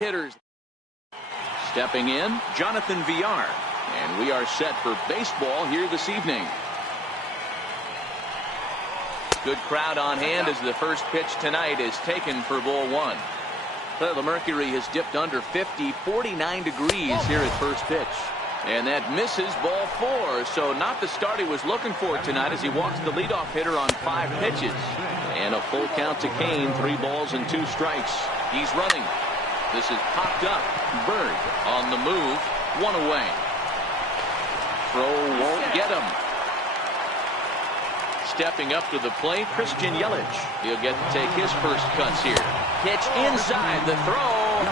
hitters. Stepping in, Jonathan Villar. And we are set for baseball here this evening. Good crowd on hand as the first pitch tonight is taken for ball one. The mercury has dipped under 50, 49 degrees here at first pitch. And that misses ball four. So not the start he was looking for tonight as he walks the leadoff hitter on 5 pitches. And a full count to Kane, 3 balls and 2 strikes. He's running. This is popped up. Bird on the move. 1 away. Throw won't get him. Stepping up to the plate, Christian Yelich. He'll get to take his first cuts here. Pitch inside the throw.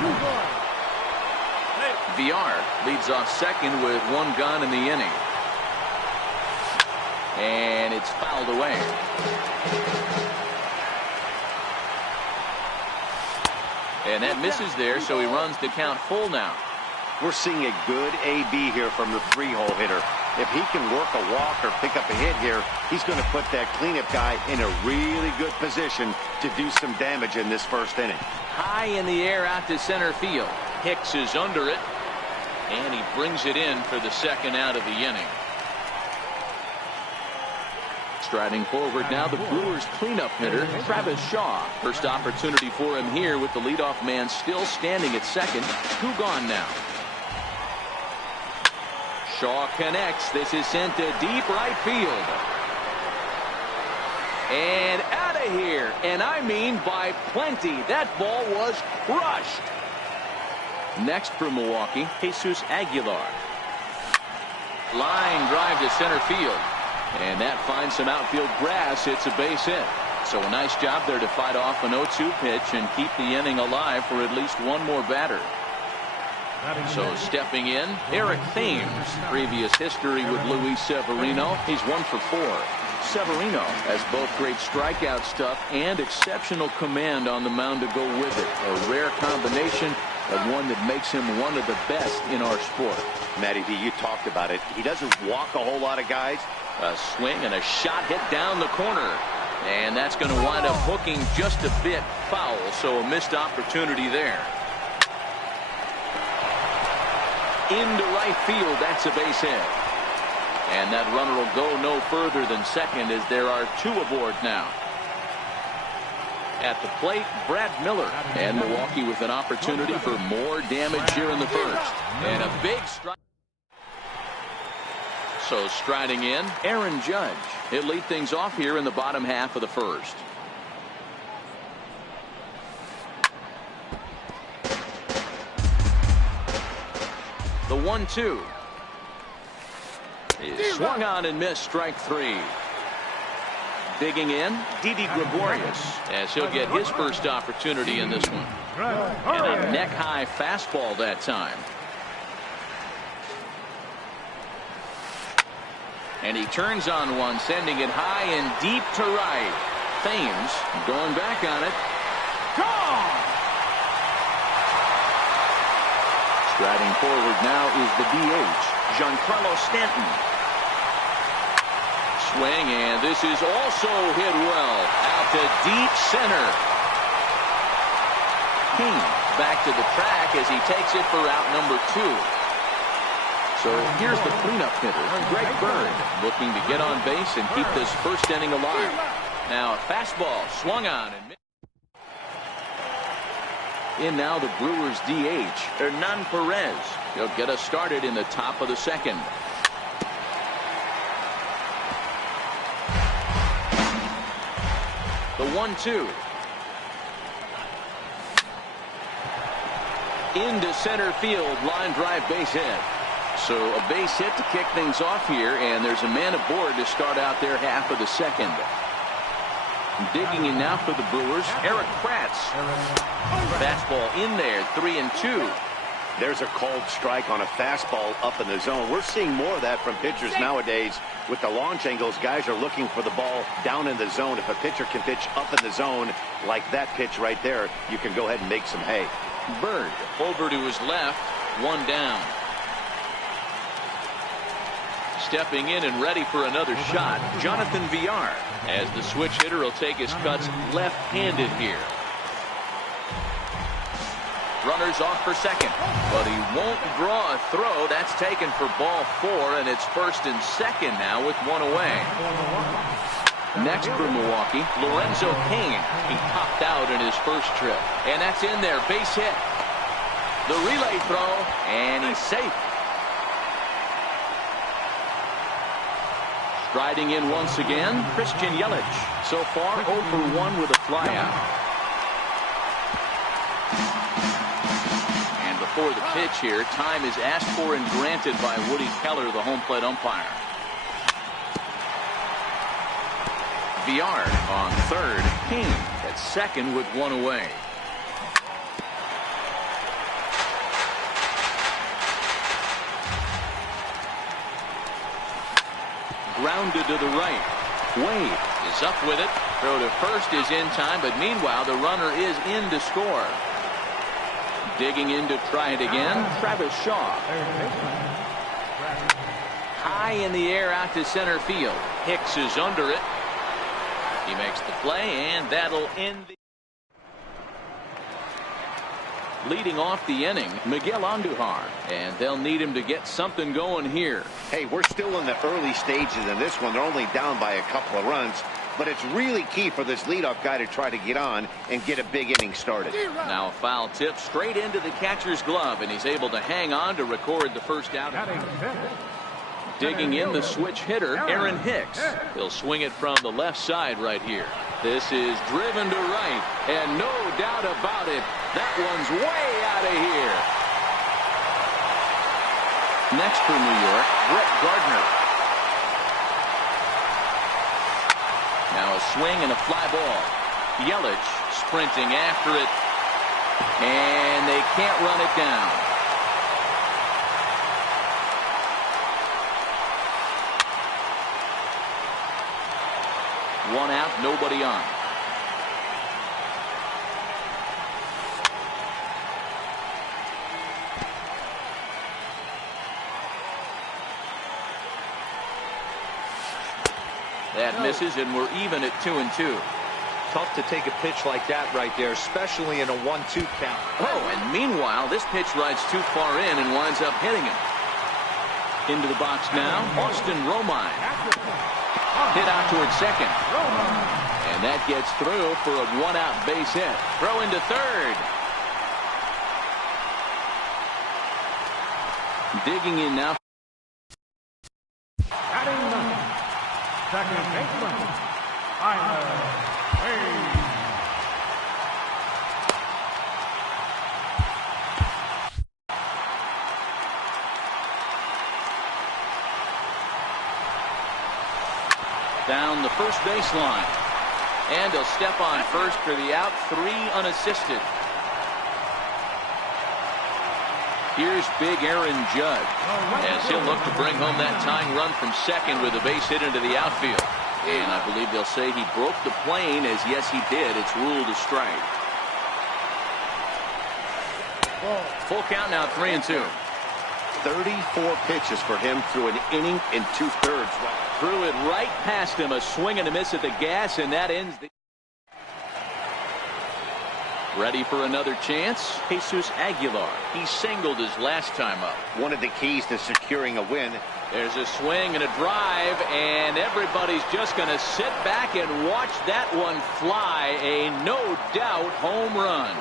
Villar leads off second with 1 gun in the inning. And it's fouled away. And that misses there, so he runs the count full now. We're seeing a good AB here from the 3-hole hitter. If he can work a walk or pick up a hit here, he's going to put that cleanup guy in a really good position to do some damage in this first inning. High in the air out to center field. Hicks is under it, and he brings it in for the second out of the inning. Striding forward now, the Brewers cleanup hitter, Travis Shaw. First opportunity for him here with the leadoff man still standing at second. 2 gone now. Shaw connects. This is sent to deep right field. And out of here. And I mean by plenty. That ball was crushed. Next for Milwaukee, Jesus Aguilar. Line drive to center field. And that finds some outfield grass. It's a base hit. So a nice job there to fight off an 0-2 pitch and keep the inning alive for at least one more batter. So stepping in, Eric Thames. Previous history with Luis Severino. He's 1 for 4. Severino has both great strikeout stuff and exceptional command on the mound to go with it. A rare combination, and one that makes him one of the best in our sport. Matty B, you talked about it. He doesn't walk a whole lot of guys. A swing and a shot hit down the corner. And that's going to wind up hooking just a bit foul. So a missed opportunity there. Into right field. That's a base hit. And that runner will go no further than second as there are 2 aboard now. At the plate, Brad Miller. And Milwaukee with an opportunity for more damage here in the first. And a big strike. So striding in, Aaron Judge. He'll lead things off here in the bottom half of the first. The 1-2 is swung on and missed, strike 3. Digging in, Didi Gregorius, as he'll get his first opportunity in this one. And a neck-high fastball that time. And he turns on one, sending it high and deep to right. Thames going back on it. Gone! Striding forward now is the DH, Giancarlo Stanton. Swing, and this is also hit well out to deep center. Kane back to the track as he takes it for out number 2. So here's the cleanup hitter, Greg Bird, looking to get on base and keep this first inning alive. Now a fastball swung on and missed. In now the Brewers DH, Hernan Perez. He'll get us started in the top of the second. The 1-2. Into center field, line drive, base hit. So a base hit to kick things off here, and there's a man aboard to start out their half of the second. Digging in now for the Brewers, Eric Kratz. Fastball in there, 3-2. There's a called strike on a fastball up in the zone. We're seeing more of that from pitchers nowadays. With the launch angles, guys are looking for the ball down in the zone. If a pitcher can pitch up in the zone like that pitch right there, you can go ahead and make some hay. Bird over to his left, 1 down. Stepping in and ready for another shot, Jonathan Villar, as the switch hitter will take his cuts left-handed here. Runners off for second, but he won't draw a throw. That's taken for ball 4, and it's first and second now with one away. Next for Milwaukee, Lorenzo Cain. He popped out in his first trip, and that's in there. Base hit. The relay throw, and he's safe. Striding in once again, Christian Yelich. So far, 0 for 1 with a flyout. And before the pitch here, time is asked for and granted by Woody Keller, the home plate umpire. Villar on third. Cain at second with one away. Grounded to the right. Wade is up with it. Throw to first is in time, but meanwhile the runner is in to score. Digging in to try it again, Travis Shaw. High in the air out to center field. Hicks is under it. He makes the play, and that'll end the... Leading off the inning, Miguel Andujar, and they'll need him to get something going here. Hey, we're still in the early stages in this one. They're only down by a couple of runs, but it's really key for this leadoff guy to try to get on and get a big inning started. Now a foul tip straight into the catcher's glove, and he's able to hang on to record the first out. Digging in the switch hitter, Aaron Hicks. He'll swing it from the left side right here. This is driven to right, and no doubt about it, that one's way out of here. Next for New York, Brett Gardner. Now a swing and a fly ball. Yelich sprinting after it, and they can't run it down. One out, nobody on. That misses, and we're even at 2-2. Tough to take a pitch like that right there, especially in a 1-2 count. Oh, and meanwhile, this pitch rides too far in and winds up hitting him. Into the box now, Austin Romine. Hit out towards second. And that gets through for a one-out base hit. Throw into third. Digging in now. Second baseman, Tyler Wade. Down the first baseline. And he'll step on first for the out, 3 unassisted. Here's big Aaron Judge, as he'll look to bring home that tying run from second with a base hit into the outfield. And I believe they'll say he broke the plane, as yes he did. It's ruled a strike. Full count now, 3-2. 34 pitches for him through an inning and 2/3. Threw it right past him, a swing and a miss at the gas, and that ends the... Ready for another chance? Jesus Aguilar. He singled his last time up. One of the keys to securing a win. There's a swing and a drive, and everybody's just going to sit back and watch that one fly. A no-doubt home run.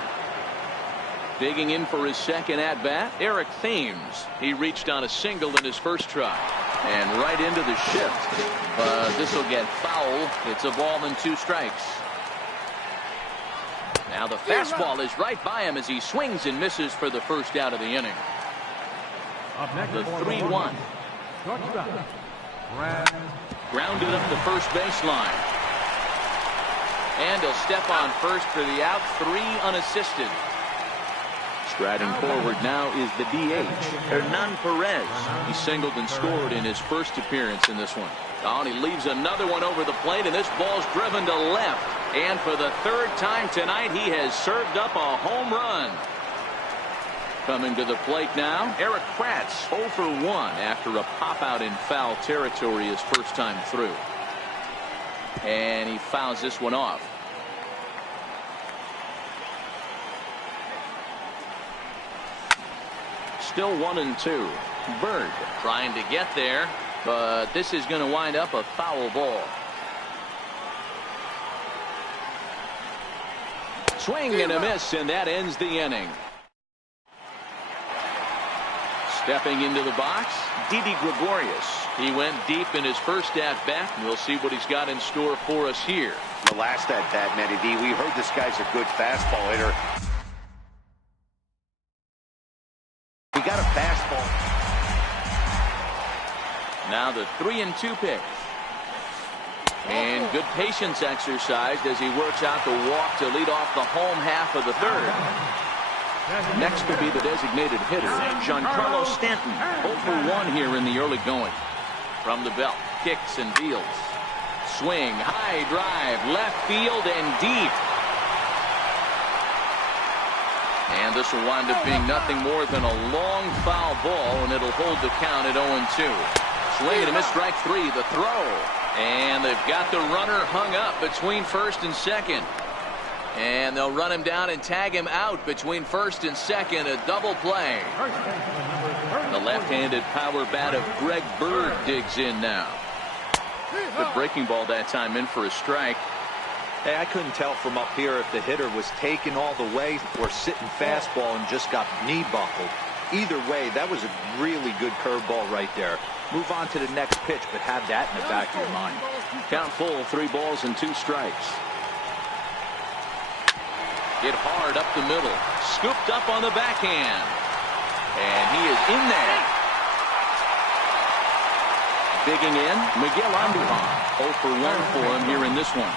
Digging in for his second at-bat, Eric Thames. He reached on a single in his first try. And right into the shift. But this will get foul. It's a ball and 2 strikes. Now the fastball is right by him as he swings and misses for the first out of the inning. The 3-1. Grounded up the first baseline. And he'll step on first for the out, 3 unassisted. Striding forward now is the DH, Hernan Perez. He singled and scored in his first appearance in this one. Oh, and he leaves another one over the plate, and this ball's driven to left. And for the 3rd time tonight, he has served up a home run. Coming to the plate now, Eric Kratz, 0 for 1 after a pop-out in foul territory his first time through. And he fouls this one off. Still 1-2. Bird trying to get there, but this is going to wind up a foul ball. Swing and a miss, and that ends the inning. Stepping into the box, Didi Gregorius. He went deep in his first at-bat, and we'll see what he's got in store for us here. The last at-bat, Matty D, we heard this guy's a good fastball hitter. He got a fastball. Now the 3-2 pitch. And good patience exercised as he works out the walk to lead off the home half of the third. Next will be the designated hitter, Giancarlo Stanton. 0 for 1 here in the early going. From the belt, kicks and deals. Swing, high drive, left field and deep. And this will wind up being nothing more than a long foul ball, and it'll hold the count at 0-2. Swing and a miss, strike 3, the throw. And they've got the runner hung up between first and second. And they'll run him down and tag him out between first and second. A double play. The left-handed power bat of Greg Bird digs in now. The breaking ball that time in for a strike. Hey, I couldn't tell from up here if the hitter was taken all the way or sitting fastball and just got knee buckled. Either way, that was a really good curveball right there. Move on to the next pitch, but have that in the back of your mind. Count full, 3 balls and 2 strikes. Hit hard up the middle. Scooped up on the backhand. And he is in there. Digging in, Miguel Andujar. 0 for 1 for him here in this one.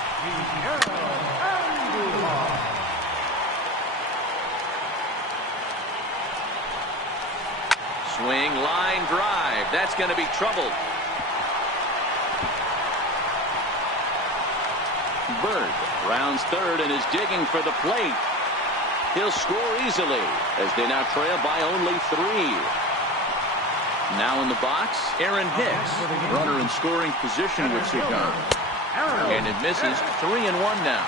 Swing, line drive. That's going to be troubled. Bird rounds third and is digging for the plate. He'll score easily as they now trail by only 3. Now in the box, Aaron Hicks. Runner in scoring position with Cigar. And it misses. 3-1 now.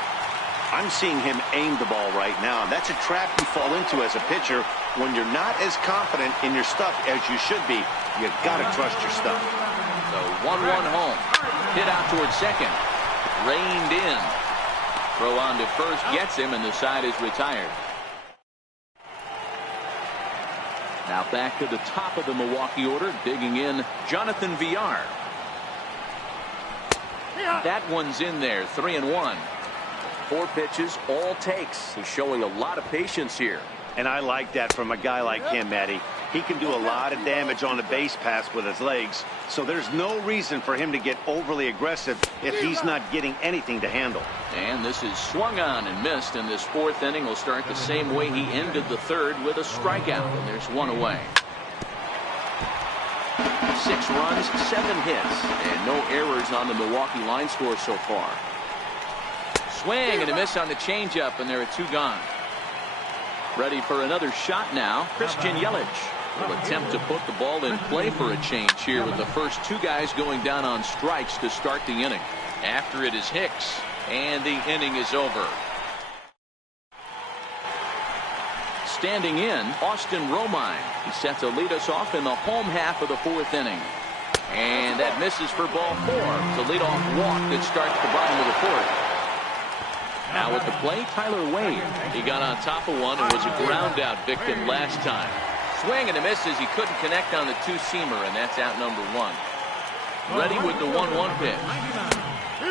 I'm seeing him aim the ball right now. That's a trap you fall into as a pitcher when you're not as confident in your stuff as you should be. You've got to trust your stuff. The 1-1 home. Hit out towards second. Reined in. Throw on to first gets him, and the side is retired. Now back to the top of the Milwaukee order, digging in, Jonathan Villar. That one's in there, 3-1. 4 pitches, all takes. He's showing a lot of patience here. And I like that from a guy like him, Matty. He can do a lot of damage on the base pass with his legs, so there's no reason for him to get overly aggressive if he's not getting anything to handle. And this is swung on and missed, and this 4th inning will start the same way he ended the 3rd with a strikeout, and there's 1 away. 6 runs, 7 hits, and no errors on the Milwaukee line score so far. Swing and a miss on the changeup, and there are 2 gone. Ready for another shot now, Christian Yelich will attempt to put the ball in play for a change here with the first 2 guys going down on strikes to start the inning. After it is Hicks, and the inning is over. Standing in, Austin Romine. He's set to lead us off in the home half of the 4th inning. And that misses for ball 4. The leadoff walk that starts the bottom of the 4th. Now at the plate, Tyler Wade. He got on top of one and was a ground-out victim last time. Swing and a miss as he couldn't connect on the 2-seamer, and that's out number 1. Ready with the 1-1 pitch.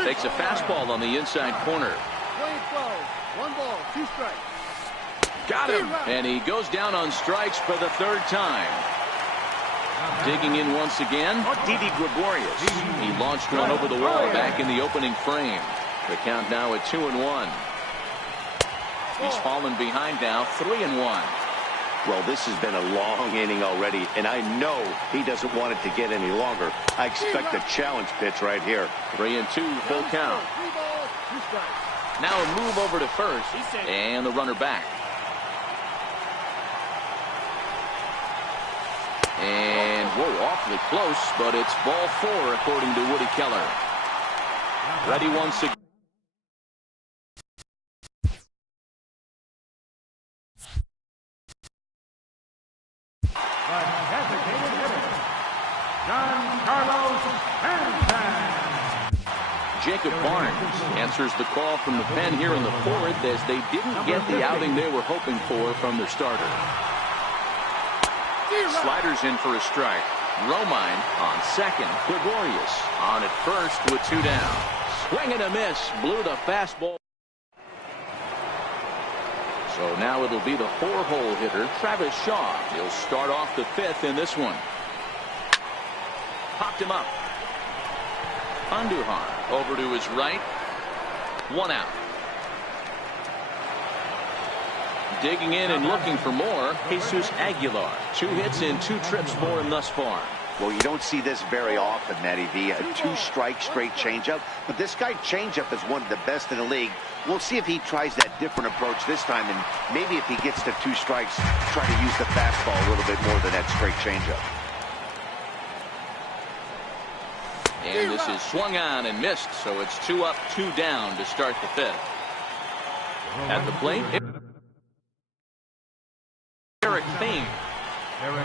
Takes a fastball on the inside corner. 1 ball, 2 strikes. Got him! And he goes down on strikes for the 3rd time. Digging in once again, Didi Gregorius. He launched one over the wall back in the opening frame. The count now at 2-1. He's fallen behind now, 3-1. Well, this has been a long inning already, and I know he doesn't want it to get any longer. I expect a challenge pitch right here. 3-2, full count. 3 balls, 2 strikes. Now a move over to first, and the runner back. And, whoa, awfully close, but it's ball 4, according to Woody Keller. Ready once again. Carlos Sanchez. Jacob Barnes answers the call from the pen here in the fourth as they didn't get the outing they were hoping for from their starter. Sliders in for a strike. Romine on second. Gregorius on at first with 2 down. Swing and a miss. Blew the fastball. So now it'll be the 4-hole hitter, Travis Shaw. He'll start off the 5th in this one. Popped him up. Andujar over to his right. 1 out. Digging in and looking for more, Jesus Aguilar. 2 hits and 2 trips for him thus far. Well, you don't see this very often, Matty V. A 2-strike straight changeup. But this guy changeup is one of the best in the league. We'll see if he tries that different approach this time. And maybe if he gets to 2 strikes, try to use the fastball a little bit more than that straight changeup. And this is swung on and missed. So it's 2 up, 2 down to start the 5th. At the plate, Eric Fame.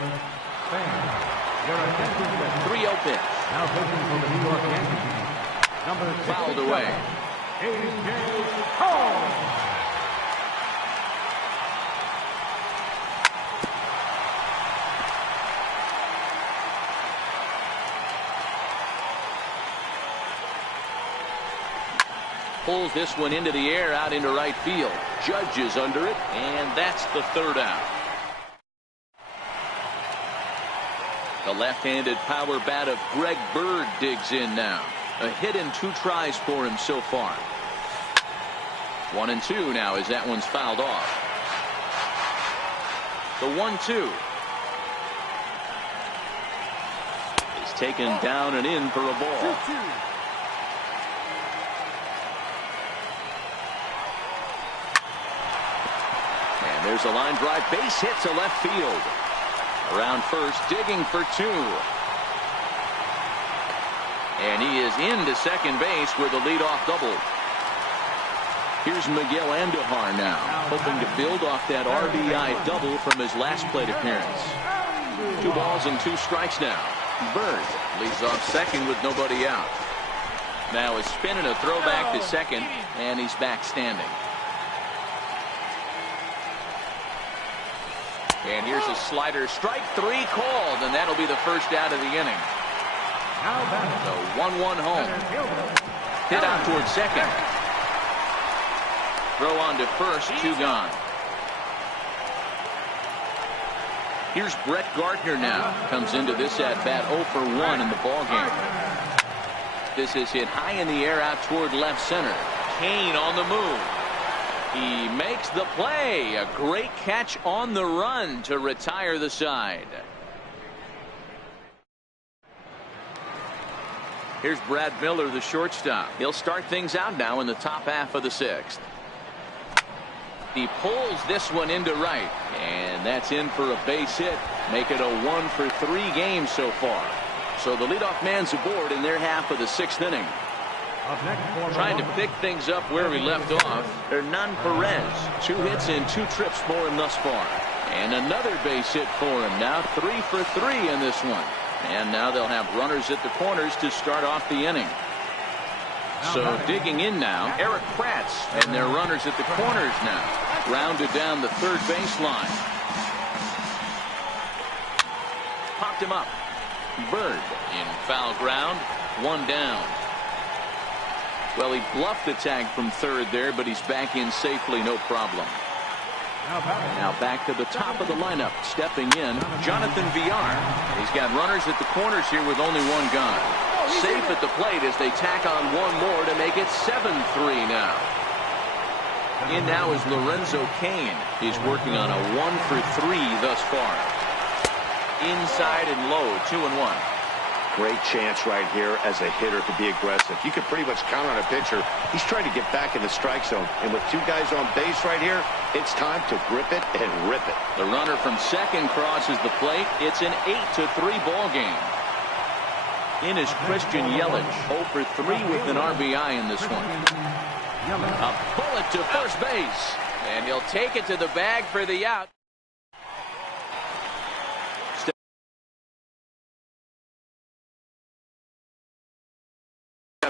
3-0 pitch. Now pitching for the New York Yankees. Number 6. Fouled away. A.J. Cole. Pulls this one into the air out into right field. Judge is under it, and that's the 3rd out. The left-handed power bat of Greg Bird digs in now. A hit and 2 tries for him so far. 1 and 2 now as that one's fouled off. The 1-2 is taken down and in for a ball. 2-2. And there's a line drive. Base hit to left field. Around first, digging for 2. And he is into second base with a leadoff double. Here's Miguel Andujar now, hoping to build off that RBI double from his last plate appearance. 2 balls and 2 strikes now. Bird leads off second with nobody out. Now a spin and a throwback to second, and he's back standing. And here's a slider, strike 3 called, and that'll be the first out of the inning. So 1-1 home. Hit out towards second. Throw on to first, 2 gone. Here's Brett Gardner now. Comes into this at bat 0 for 1 in the ball game. This is hit high in the air out toward left center. Kane on the move. He makes the play. A great catch on the run to retire the side. Here's Brad Miller, the shortstop. He'll start things out now in the top half of the 6th. He pulls this one into right, and that's in for a base hit. Make it a 1 for 3 games so far. So the leadoff man's aboard in their half of the 6th inning. Trying to pick things up where we left off, Hernan Perez. 2 hits and 2 trips for him thus far. And another base hit for him. Now 3 for 3 in this one. And now they'll have runners at the corners to start off the inning. So digging in now, Eric Kratz. And their runners at the corners now. Grounded down the 3rd baseline. Popped him up. Bird in foul ground. 1 down. Well, he bluffed the tag from 3rd there, but he's back in safely, no problem. Now back to the top of the lineup. Stepping in, Jonathan Villar. He's got runners at the corners here with only 1 gone. Safe at the plate as they tack on 1 more to make it 7-3 now. In now is Lorenzo Cain. He's working on a 1 for 3 thus far. Inside and low, 2-1. Great chance right here as a hitter to be aggressive. You can pretty much count on a pitcher. He's trying to get back in the strike zone. And with 2 guys on base right here, it's time to grip it and rip it. The runner from second crosses the plate. It's an 8-3 ball game. In is Christian Yelich, 0 for 3 with an RBI in this one. A bullet to first base. And he'll take it to the bag for the out.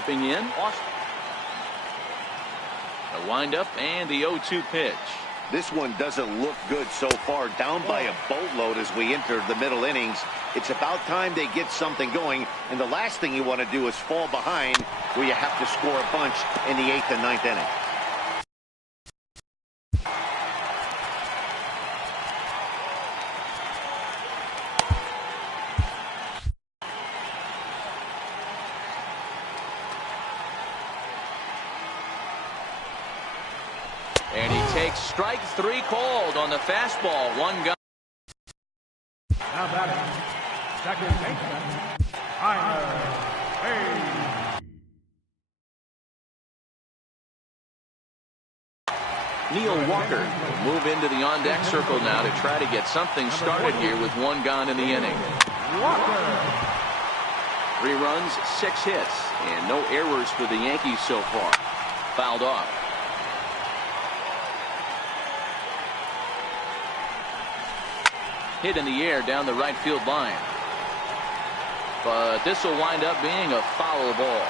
stepping in. The windup and the 0-2 pitch. This one doesn't look good so far, down by a boatload as we enter the middle innings. It's about time they get something going, and the last thing you want to do is fall behind where you have to score a bunch in the 8th and 9th inning. And he takes strike 3 called on the fastball. 1 gun. Now batting, second baseman, Tyler Hayes. Neil Walker will move into the on-deck circle now to try to get something started here with 1 gone in the inning. Walker. 3 runs, 6 hits, and no errors for the Yankees so far. Fouled off. Hit in the air down the right field line. But this will wind up being a foul ball.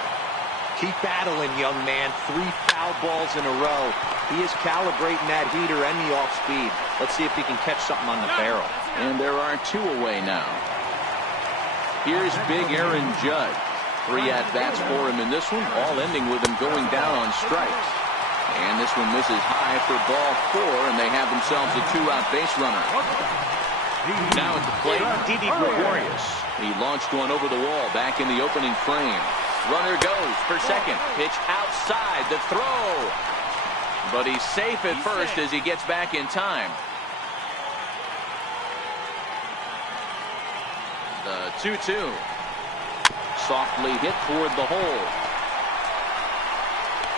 Keep battling, young man. 3 foul balls in a row. He is calibrating that heater and the off speed. Let's see if he can catch something on the barrel. And there are 2 away now. Here's big Aaron Judge. 3 at-bats for him in this one, all ending with him going down on strikes. And this one misses high for ball 4, and they have themselves a 2-out base runner. Now at the plate, Didi Gregorius. He launched one over the wall back in the opening frame. Runner goes for second. Pitch outside. The throw. But he's safe at first as he gets back in time. The 2-2. Softly hit toward the hole.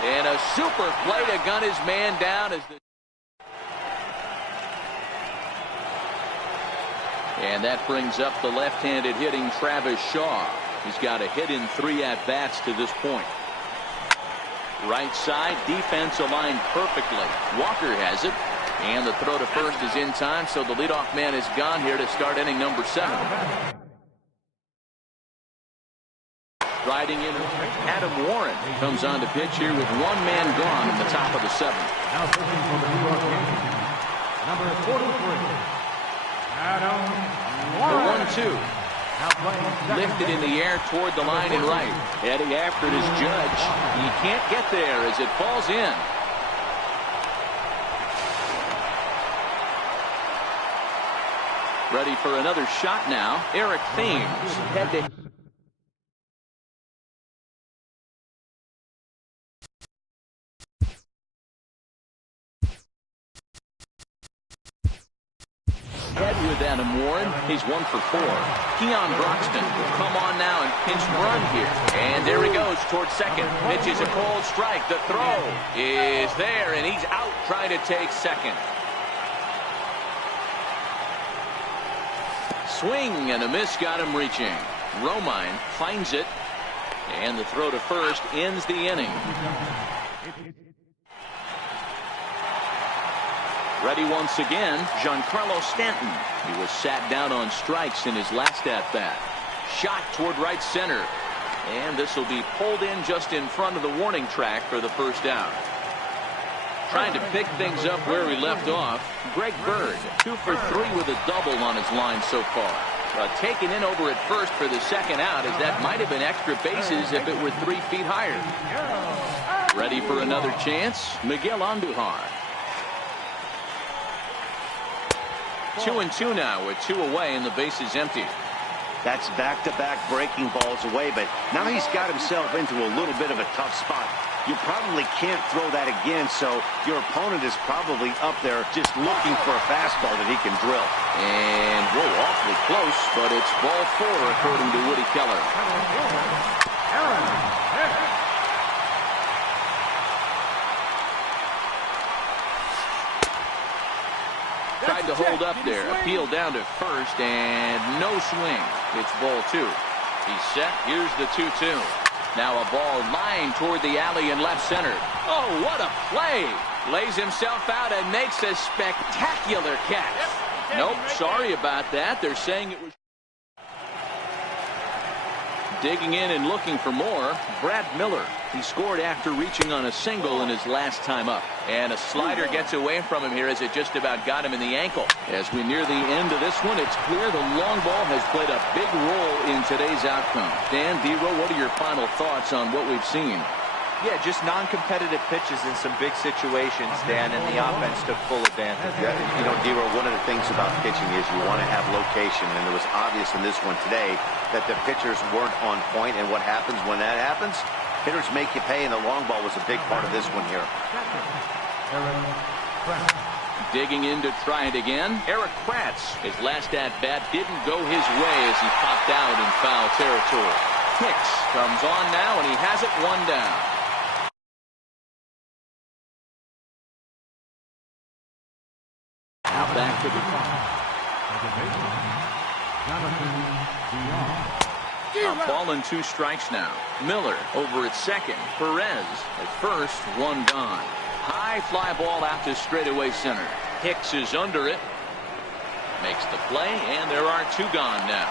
And a super play to gun his man down as the... And that brings up the left-handed hitting Travis Shaw. He's got a hit in 3 at-bats to this point. Right side, defense aligned perfectly. Walker has it. And the throw to first is in time, so the leadoff man is gone here to start inning number 7. Riding in, Adam Warren comes on to pitch here with 1 man gone in the top of the 7th. Now pitching for the New York Yankees, number 43. Adam Warren. The 1-2. Lifted in the air toward the line and right. Heading after it is Judge. He can't get there as it falls in. Ready for another shot now. Eric Thames. Head to... Head with Adam Warren. He's 1 for 4. Keon Broxton will come on now and pinch run here. And there he goes towards second. Pitches a cold strike. The throw is there, and he's out trying to take second. Swing and a miss got him reaching. Romine finds it. And the throw to first ends the inning. Ready once again, Giancarlo Stanton. He was sat down on strikes in his last at-bat. Shot toward right center. And this will be pulled in just in front of the warning track for the first out. Trying to pick things up where he left off, Greg Bird, 2 for 3 with a double on his line so far. Taken in over at first for the second out, as that might have been extra bases if it were 3 feet higher. Ready for another chance, Miguel Andujar. 2-2 now with 2 away and the base is empty. That's back-to-back breaking balls away, but now he's got himself into a little bit of a tough spot. You probably can't throw that again, so your opponent is probably up there just looking for a fastball that he can drill. And whoa, awfully close, but it's ball 4 according to Woody Keller. Tried to hold up there, appealed down to first, and no swing. It's ball 2. He's set. Here's the 2-2. Now a ball lined toward the alley in left center. Oh, what a play! Lays himself out and makes a spectacular catch. Nope, sorry about that. They're saying it was. Digging in and looking for more, Brad Miller. He scored after reaching on a single in his last time up. And a slider gets away from him here as it just about got him in the ankle. As we near the end of this one, it's clear the long ball has played a big role in today's outcome. Dan, D-Row, what are your final thoughts on what we've seen? Yeah, just non-competitive pitches in some big situations, Dan, and the offense took full advantage. Yeah, you know, D-Row, one of the things about pitching is you want to have location, and it was obvious in this one today that the pitchers weren't on point, and what happens when that happens? Hitters make you pay, and the long ball was a big part of this one here. Digging in to try it again, Eric Kratz. His last at-bat didn't go his way as he popped out in foul territory. Hicks comes on now, and he has it one down. Now back to the top. A ball and 2 strikes now. Miller over at second. Perez at first. 1 gone. High fly ball out to straightaway center. Hicks is under it. Makes the play, and there are 2 gone now.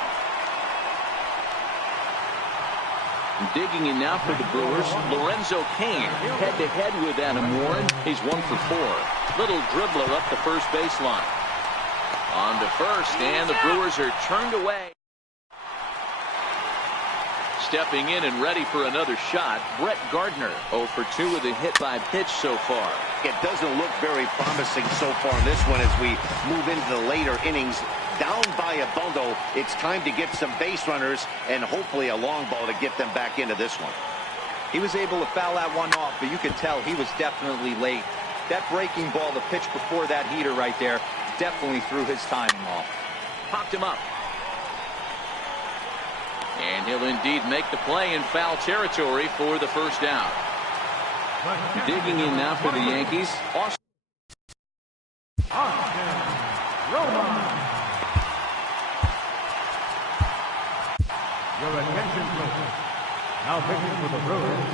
Digging in now for the Brewers, Lorenzo Cain head-to-head with Adam Warren. He's 1 for 4. Little dribbler up the first baseline. On to first, and the Brewers are turned away. Stepping in and ready for another shot, Brett Gardner. 0 for 2 with a hit by pitch so far. It doesn't look very promising so far in this one as we move into the later innings. Down by a bundle, it's time to get some base runners and hopefully a long ball to get them back into this one. He was able to foul that one off, but you could tell he was definitely late. That breaking ball, the pitch before that heater right there, definitely threw his timing off. Popped him up. And he'll indeed make the play in foul territory for the first down. Digging in now for the Yankees, Austin. Your attention, please. Now pitching for the Brewers,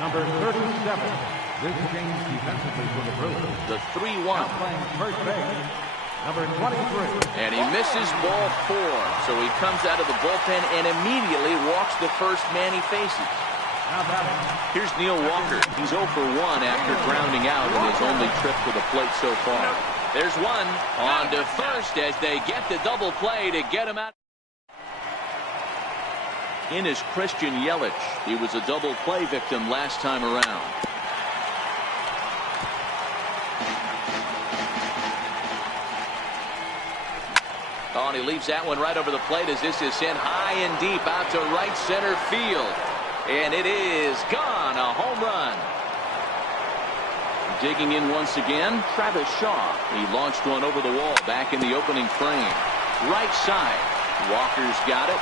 number 37. This change defensively for the Brewers. The 3-1. Now playing first base, number 23. And he misses ball 4. So he comes out of the bullpen and immediately walks the first man he faces. Now batting. Here's Neil Walker. He's 0 for 1 after grounding out in his only trip to the plate so far. There's one. On to first as they get the double play to get him out. In is Christian Yelich. He was a double play victim last time around. Oh, and he leaves that one right over the plate as this is sent high and deep out to right center field. And it is gone. A home run. Digging in once again, Travis Shaw. He launched one over the wall back in the opening frame. Right side. Walker's got it.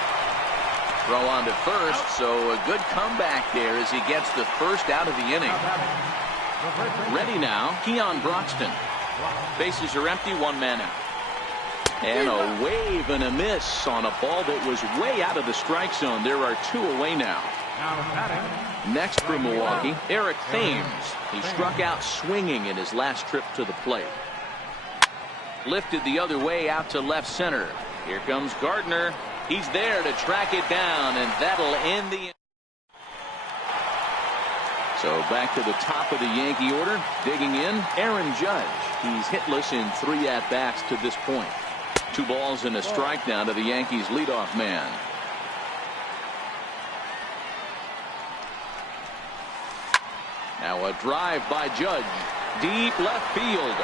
Throw on to first, so a good comeback there as he gets the first out of the inning. Ready now, Keon Broxton. Bases are empty, 1 man out. And a wave and a miss on a ball that was way out of the strike zone. There are 2 away now. Next for Milwaukee, Eric Thames. He struck out swinging in his last trip to the plate. Lifted the other way out to left center. Here comes Gardner. He's there to track it down, and that'll end the. So back to the top of the Yankee order. Digging in, Aaron Judge. He's hitless in 3 at-bats to this point. 2 balls and a strike now to the Yankees leadoff man. Now a drive by Judge. Deep left field.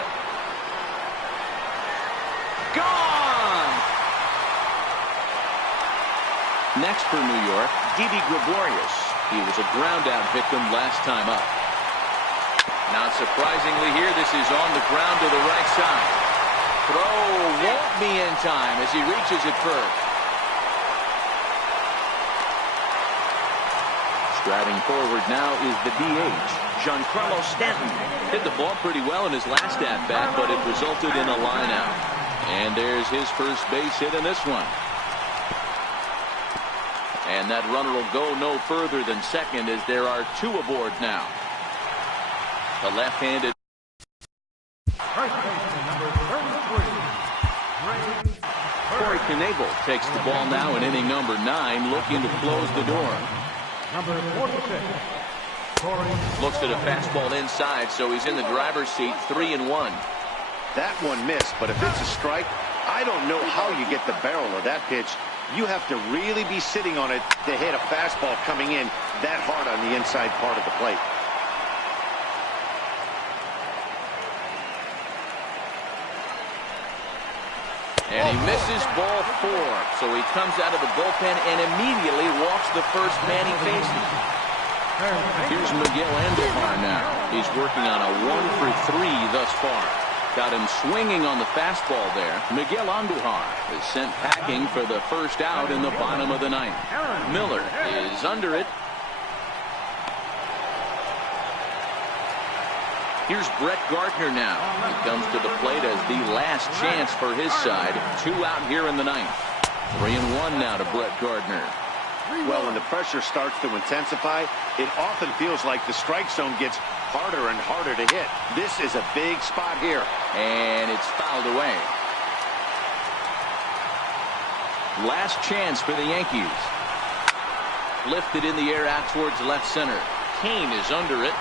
Gone! Next for New York, Didi Gregorius. He was a ground-out victim last time up. Not surprisingly here, this is on the ground to the right side. Throw won't be in time as he reaches it first. Striding forward now is the DH, Giancarlo Stanton. Hit the ball pretty well in his last at-bat, but it resulted in a line-out. And there's his first base hit in this one. And that runner will go no further than second as there are 2 aboard now. The left-handed. First baseman, number 33. Corey Canary Nabel takes the ball now in inning number 9, looking to close the door. Number 46. Looks at a fastball inside, so he's in the driver's seat, 3-1. That one missed, but if it's a strike, I don't know how you get the barrel of that pitch. You have to really be sitting on it to hit a fastball coming in that hard on the inside part of the plate. And he misses ball 4, so he comes out of the bullpen and immediately walks the first man he faces. Here's Miguel Andujar now. He's working on a 1-for-3 thus far. Got him swinging on the fastball there. Miguel Andujar is sent packing for the first out in the bottom of the 9th. Miller is under it. Here's Brett Gardner now. He comes to the plate as the last chance for his side. 2 out here in the 9th. 3-1 now to Brett Gardner. Well, when the pressure starts to intensify, it often feels like the strike zone gets harder and harder to hit. This is a big spot here. And it's fouled away. Last chance for the Yankees. Lifted in the air out towards left center. Kane is under it.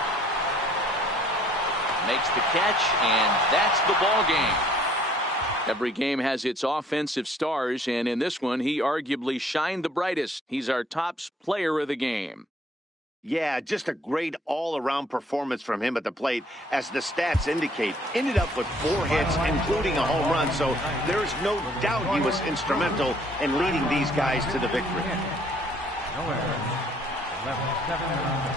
Makes the catch, and that's the ball game. Every game has its offensive stars, and in this one, he arguably shined the brightest. He's our top player of the game. Yeah, just a great all-around performance from him at the plate, as the stats indicate. Ended up with 4 hits, including a home run, so there's no doubt he was instrumental in leading these guys to the victory. No errors. Left 7 runs.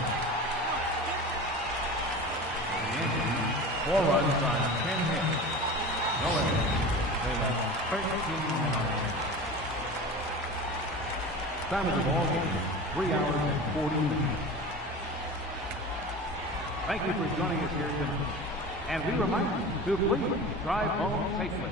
The Yankees, 4 runs on 10 hits. No errors. They left 13 men on base. Time of the ball game, 3 hours and 40 minutes. Thank you for joining us here tonight. And we remind you to please drive home safely.